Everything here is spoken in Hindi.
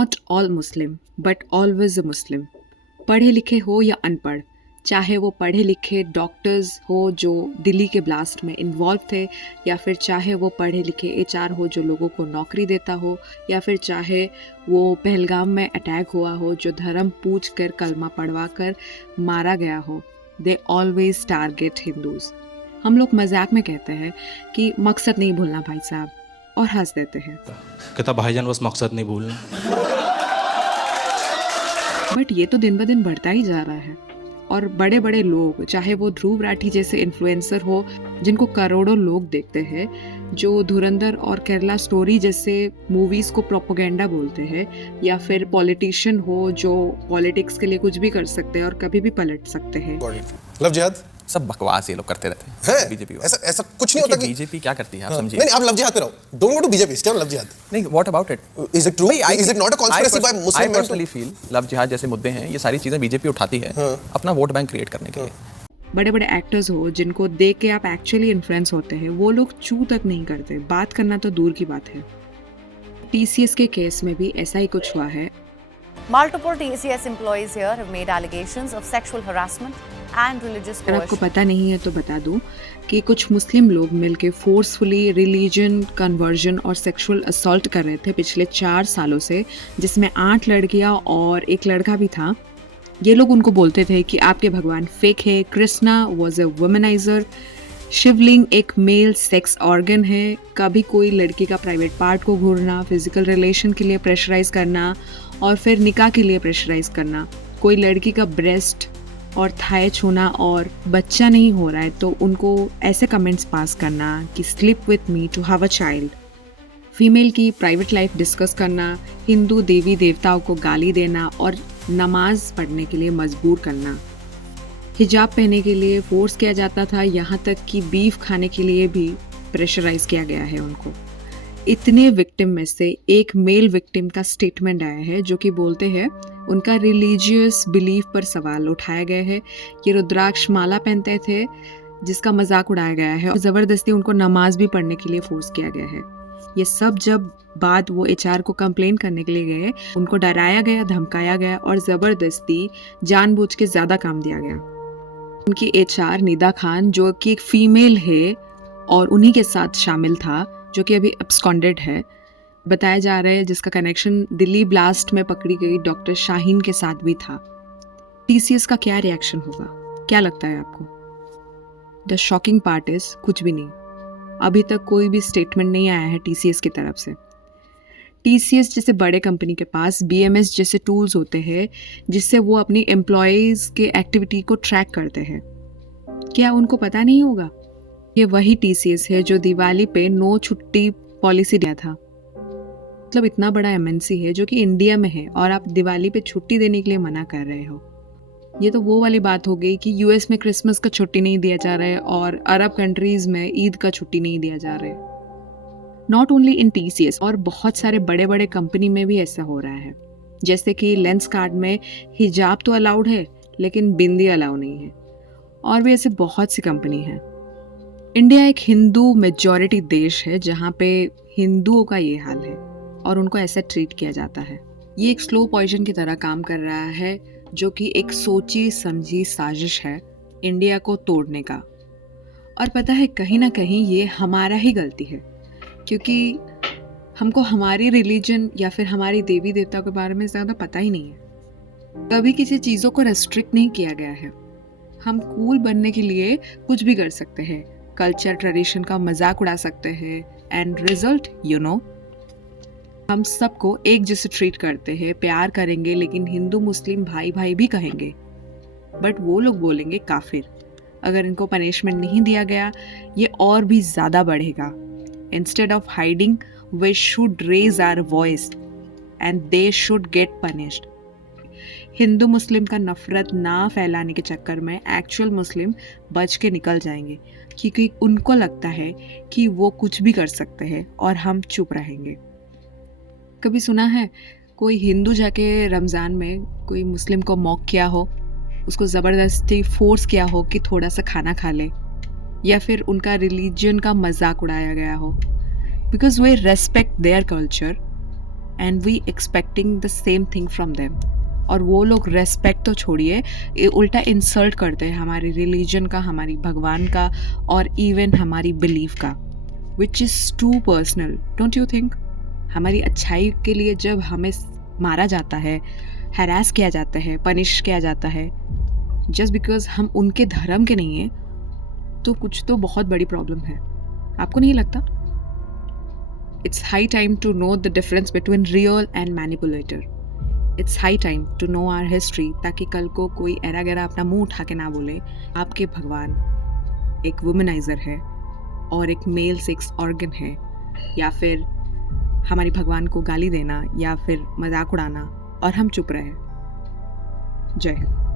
Not all Muslim but always a Muslim. पढ़े लिखे हो या अनपढ़, चाहे वो पढ़े लिखे डॉक्टर्स हो जो दिल्ली के ब्लास्ट में इन्वॉल्व थे, या फिर चाहे वो पढ़े लिखे एचआर हो जो लोगों को नौकरी देता हो, या फिर चाहे वो पहलगाम में अटैक हुआ हो जो धर्म पूछ कर कलमा पढ़वा कर मारा गया हो, दे ऑलवेज टारगेट हिंदूज। हम लोग मजाक में कहते हैं कि मकसद नहीं भूलना भाई साहब, और हंस देते हैं। कहता भाईजान बस मकसद नहीं भूलना। बट ये तो दिन ब दिन बढ़ता ही जा रहा है, और बड़े बड़े लोग, चाहे वो ध्रुव राठी जैसे इन्फ्लुएंसर हो जिनको करोड़ों लोग देखते हैं, जो धुरंधर और केरला स्टोरी जैसे मूवीज को प्रोपोगेंडा बोलते हैं, या फिर पॉलिटिशियन हो जो पॉलिटिक्स के लिए कुछ भी कर सकते हैं और कभी भी पलट सकते हैं। लव जिहाद सब बकवास ये लोग करते रहते हैं। बीजेपी ऐसा कुछ नहीं होता कि बीजेपी क्या करती है, आप समझिए। नहीं आप लव जिहाद पे रहो, don't go to BJP, stay on love jihad. नहीं, what about it? Is it true? Is it not a conspiracy by Muslim? I personally feel love jihad जैसे मुद्दे हैं, ये सारी चीजें बीजेपी उठाती है अपना वोट बैंक क्रिएट करने के लिए। बड़े बड़े एक्टर्स हो जिनको देख के आप एक्चुअली इन्फ्लुएंस होते हैं, वो लोग चू तक नहीं करते, बात करना तो दूर की बात है। टीसीएस के केस में भी ऐसा ही कुछ हुआ है। Multiple TCS employees here have made allegations of sexual harassment and religious अगर आपको coercion. पता नहीं है तो बता दूं कि कुछ मुस्लिम लोग मिलके फोर्सफुली रिलीजन कन्वर्जन और सेक्सुअल असॉल्ट कर रहे थे पिछले 4 सालों से, जिसमें 8 लड़कियां और 1 लड़का भी था। ये लोग उनको बोलते थे कि आपके भगवान फेक है, कृष्णा वॉज अ वुमनाइजर, शिवलिंग एक मेल सेक्स ऑर्गन है, कभी कोई लड़की का प्राइवेट पार्ट को घूरना, फिजिकल रिलेशन के लिए प्रेशराइज करना और फिर निकाह के लिए प्रेशराइज करना, कोई लड़की का ब्रेस्ट और थाई छूना और बच्चा नहीं हो रहा है तो उनको ऐसे कमेंट्स पास करना कि sleep with me to have a child, female की प्राइवेट लाइफ डिस्कस करना, हिंदू देवी देवताओं को गाली देना और नमाज पढ़ने के लिए मजबूर करना, हिजाब पहनने के लिए फोर्स किया जाता था, यहाँ तक कि बीफ खाने के लिए भी प्रेशराइज किया गया है उनको। इतने विक्टिम में से एक मेल विक्टिम का स्टेटमेंट आया है जो कि बोलते हैं उनका रिलीजियस बिलीफ पर सवाल उठाया गया है। ये रुद्राक्ष माला पहनते थे जिसका मजाक उड़ाया गया है और ज़बरदस्ती उनको नमाज भी पढ़ने के लिए फोर्स किया गया है। ये सब जब बाद वो एचआर को कंप्लेन करने के लिए गए, उनको डराया गया, धमकाया गया और ज़बरदस्ती जानबूझ के ज़्यादा काम दिया गया। उनकी एचआर निदा खान जो कि एक फीमेल है और उन्हीं के साथ शामिल था, जो कि अभी एब्सकॉन्डेड है, बताया जा रहा है, जिसका कनेक्शन दिल्ली ब्लास्ट में पकड़ी गई डॉक्टर शाहीन के साथ भी था। टीसीएस का क्या रिएक्शन होगा, क्या लगता है आपको? द शॉकिंग पार्ट इज कुछ भी नहीं, अभी तक कोई भी स्टेटमेंट नहीं आया है टीसीएस की तरफ से। टीसीएस जैसे बड़े कंपनी के पास बीएमएस जैसे टूल्स होते हैं जिससे वो अपनी एम्प्लॉयज़ के एक्टिविटी को ट्रैक करते हैं। क्या उनको पता नहीं होगा? ये वही टीसीएस है जो दिवाली पे नो छुट्टी पॉलिसी दिया था। मतलब इतना बड़ा एमएनसी है जो कि इंडिया में है और आप दिवाली पे छुट्टी देने के लिए मना कर रहे हो। ये तो वो वाली बात हो गई कि यूएस में क्रिसमस का छुट्टी नहीं दिया जा रहा है और अरब कंट्रीज में ईद का छुट्टी नहीं दिया जा रहा है। नॉट ओनली इन टीसीएस, और बहुत सारे बड़े बड़े कंपनी में भी ऐसा हो रहा है। जैसे कि लेंस कार्ड में हिजाब तो अलाउड है लेकिन बिंदी अलाउ नहीं है, और भी ऐसे बहुत सी कंपनी हैं। इंडिया एक हिंदू मेजॉरिटी देश है जहाँ पे हिंदुओं का ये हाल है और उनको ऐसा ट्रीट किया जाता है। ये एक स्लो पॉइजन की तरह काम कर रहा है जो कि एक सोची समझी साजिश है इंडिया को तोड़ने का। और पता है कहीं ना कहीं ये हमारा ही गलती है, क्योंकि हमको हमारी रिलीजन या फिर हमारी देवी देवता के बारे में ज़्यादा पता ही नहीं है। कभी किसी चीज़ों को रेस्ट्रिक्ट नहीं किया गया है। हम कूल बनने के लिए कुछ भी कर सकते हैं, कल्चर ट्रेडिशन का मजाक उड़ा सकते हैं, एंड रिजल्ट हम सबको एक जैसे ट्रीट करते हैं, प्यार करेंगे, लेकिन हिंदू मुस्लिम भाई भाई भी कहेंगे, बट वो लोग बोलेंगे काफिर। अगर इनको पनिशमेंट नहीं दिया गया ये और भी ज़्यादा बढ़ेगा। Instead of hiding we should raise our voice and they should get punished. हिंदू मुस्लिम का नफरत ना फैलाने के चक्कर में एक्चुअल मुस्लिम बच के निकल जाएंगे, क्योंकि उनको लगता है कि वो कुछ भी कर सकते हैं और हम चुप रहेंगे। कभी सुना है कोई हिंदू जाके रमज़ान में कोई मुस्लिम को मॉक किया हो, उसको ज़बरदस्ती फोर्स किया हो कि थोड़ा सा खाना खा ले, या फिर उनका रिलीजन का मजाक उड़ाया गया हो? Because we respect their culture and we expecting the same thing from them, और वो लोग रेस्पेक्ट तो छोड़िए, ये उल्टा इंसल्ट करते हैं हमारी रिलीजन का, हमारी भगवान का, और इवन हमारी बिलीफ का, which is too personal, don't you think? हमारी अच्छाई के लिए जब हमें मारा जाता है, हैरास किया जाता है, पनिश किया जाता है, जस्ट बिकॉज हम उनके धर्म के नहीं हैं, तो कुछ तो बहुत बड़ी प्रॉब्लम है, आपको नहीं लगता? It's high time to know the difference between real and manipulator. It's high time to know our history, ताकि कल को कोई एरा गैरा अपना मुंह उठा के ना बोले आपके भगवान एक वुमनाइजर है और एक मेल सेक्स ऑर्गन है, या फिर हमारी भगवान को गाली देना या फिर मजाक उड़ाना और हम चुप रहे. जय हिंद.